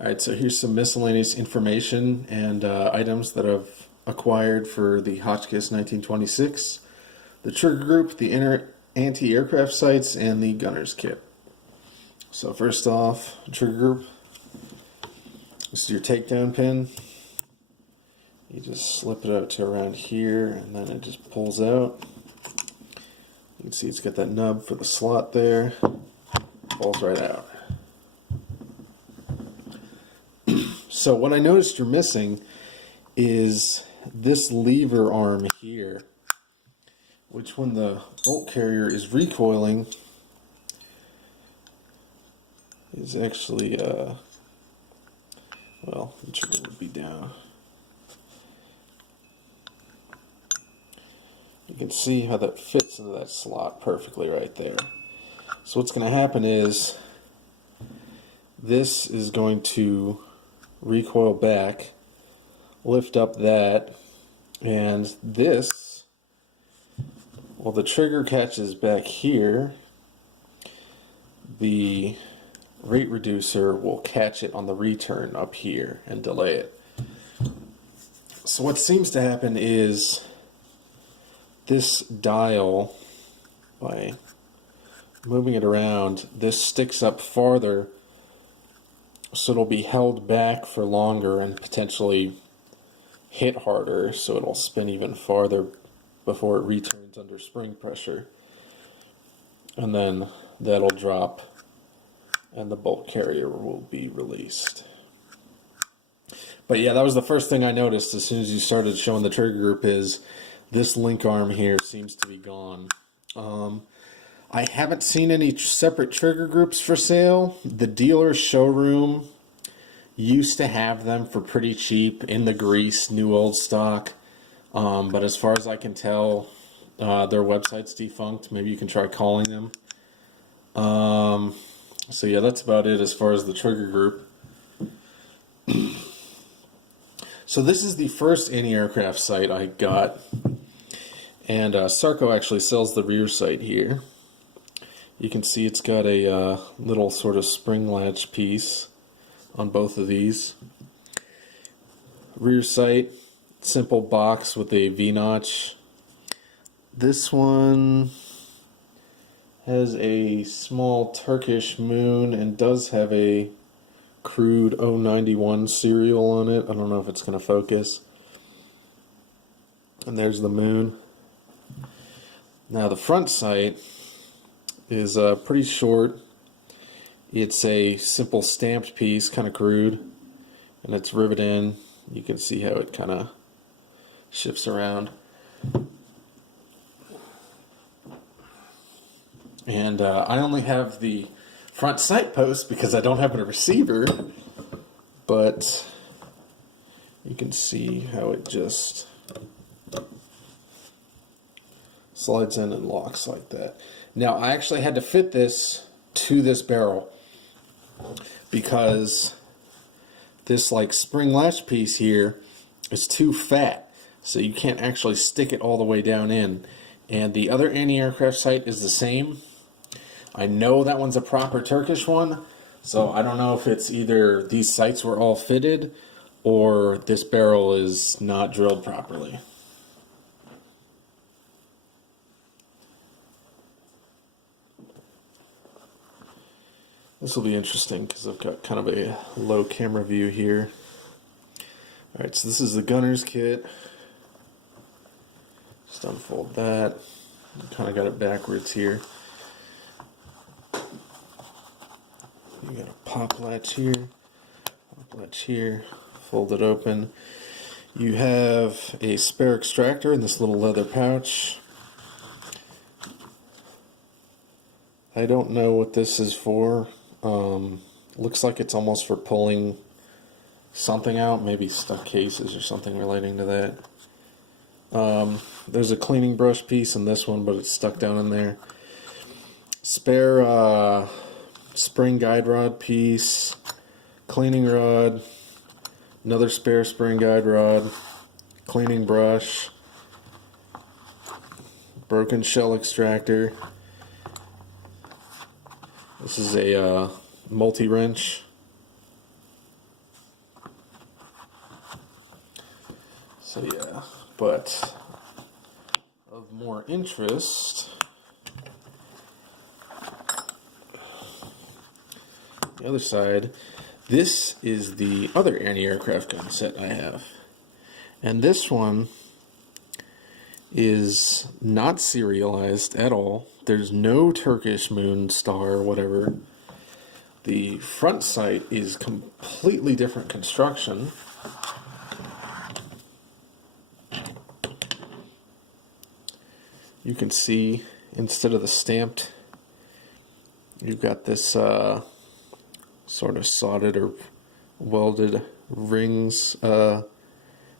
Alright, so here's some miscellaneous information and items that I've acquired for the Hotchkiss 1926, the trigger group, the inner anti-aircraft sights, and the gunner's kit. So first off, trigger group. This is your takedown pin. You just slip it out to around here and then it just pulls out. You can see it's got that nub for the slot there. Pulls right out. So what I noticed you're missing is this lever arm here, which when the bolt carrier is recoiling is actually, well, the trigger would be down. You can see how that fits into that slot perfectly right there. So what's going to happen is this is going to recoil back, lift up that, and this, well, the trigger catches back here, the rate reducer will catch it on the return up here and delay it. So what seems to happen is this dial, by moving it around, this sticks up farther, so it'll be held back for longer and potentially hit harder, so it'll spin even farther before it returns under spring pressure. And then that'll drop and the bolt carrier will be released. But yeah, that was the first thing I noticed as soon as you started showing the trigger group, is this link arm here seems to be gone. I haven't seen any separate trigger groups for sale. The dealer's showroom used to have them for pretty cheap in the grease, new old stock. But as far as I can tell, their website's defunct. Maybe you can try calling them. So yeah, that's about it as far as the trigger group. So this is the first anti-aircraft sight I got. And Sarco actually sells the rear sight here. You can see it's got a little sort of spring latch piece on both of these. Rear sight, simple box with a V-notch. This one has a small Turkish moon and does have a crude 091 serial on it. I don't know if it's going to focus. And there's the moon. Now the front sight is pretty short. It's a simple stamped piece, kind of crude, and it's riveted in. You can see how it kind of shifts around. And I only have the front sight post because I don't have a receiver, but you can see how it just slides in and locks like that. Now I actually had to fit this to this barrel because this like spring latch piece here is too fat, so you can't actually stick it all the way down in. And the other anti-aircraft sight is the same. I know that one's a proper Turkish one, so I don't know if it's either these sights were all fitted or this barrel is not drilled properly. This will be interesting because I've got kind of a low camera view here. Alright, so this is the gunner's kit. Just unfold that. Kind of got it backwards here. You got a pop latch here, fold it open. You have a spare extractor in this little leather pouch. I don't know what this is for. Looks like it's almost for pulling something out, maybe stuck cases or something relating to that. There's a cleaning brush piece in this one, but it's stuck down in there. Spare spring guide rod piece, cleaning rod, another spare spring guide rod, cleaning brush, broken shell extractor. This is a multi-wrench. So yeah, but of more interest, the other side, this is the other anti-aircraft gun set I have. And this one is not serialized at all. There's no Turkish moon star or whatever. The front sight is completely different construction. You can see, instead of the stamped, you've got this sort of soldered or welded rings and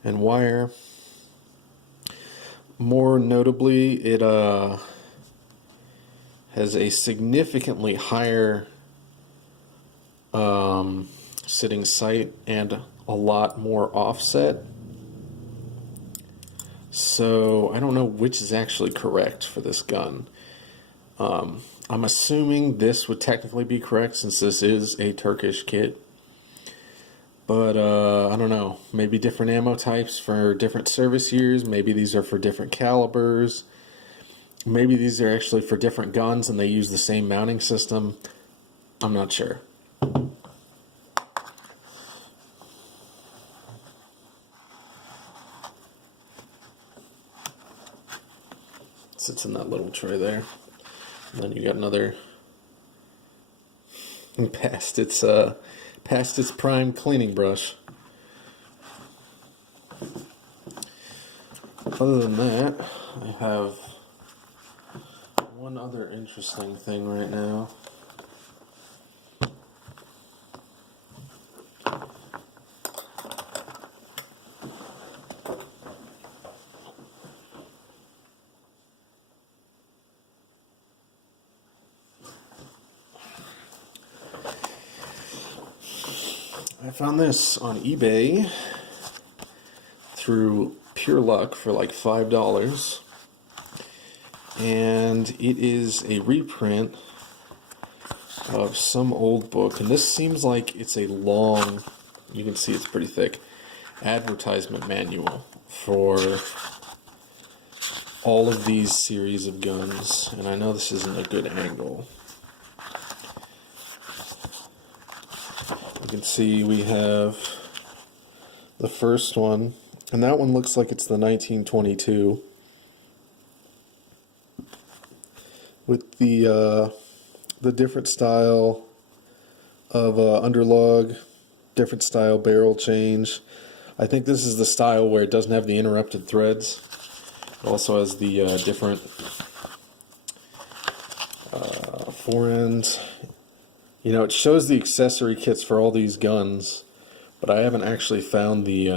wire. More notably, it has a significantly higher sitting sight and a lot more offset. So I don't know which is actually correct for this gun. I'm assuming this would technically be correct since this is a Turkish kit. But I don't know. Maybe different ammo types for different service years. Maybe these are for different calibers. Maybe these are actually for different guns and they use the same mounting system. I'm not sure. Sits in that little tray there. And then you got another past its prime cleaning brush. Other than that, I have one other interesting thing right now. I found this on eBay through pure luck for like $5, and it is a reprint of some old book, and this seems like it's a long, you can see it's pretty thick, advertisement manual for all of these series of guns, and I know this isn't a good angle. You can see we have the first one, and that one looks like it's the 1922 with the different style of underlug, different style barrel change. I think this is the style where it doesn't have the interrupted threads. It also has the different forends. You know, it shows the accessory kits for all these guns, but I haven't actually found the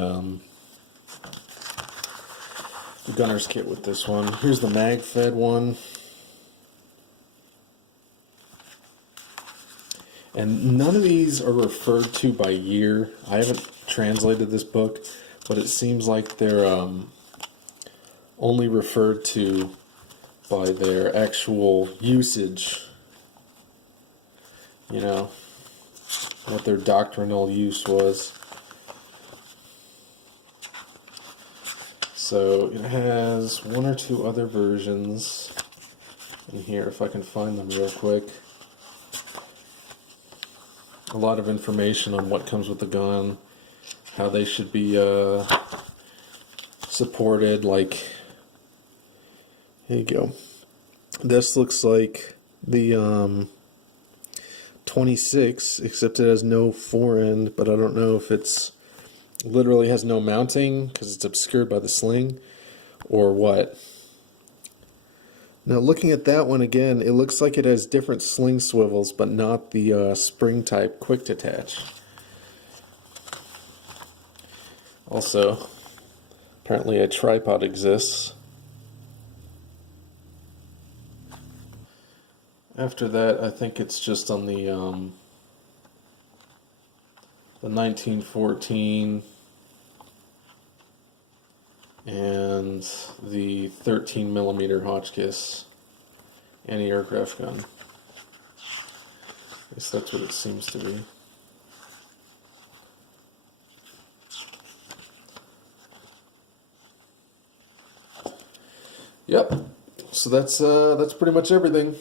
gunner's kit with this one. Here's the mag-fed one. And none of these are referred to by year. I haven't translated this book, but it seems like they're only referred to by their actual usage. You know, what their doctrinal use was. So it has one or two other versions in here, if I can find them real quick. A lot of information on what comes with the gun, how they should be supported. Like, here you go. This looks like the 26, except it has no forend, but I don't know if it's literally has no mounting because it's obscured by the sling or what. Now looking at that one again, it looks like it has different sling swivels, but not the spring type quick detach. Also, apparently a tripod exists. After that, I think it's just on the 1914 and the 13mm Hotchkiss anti-aircraft gun. At least that's what it seems to be. Yep. So that's pretty much everything.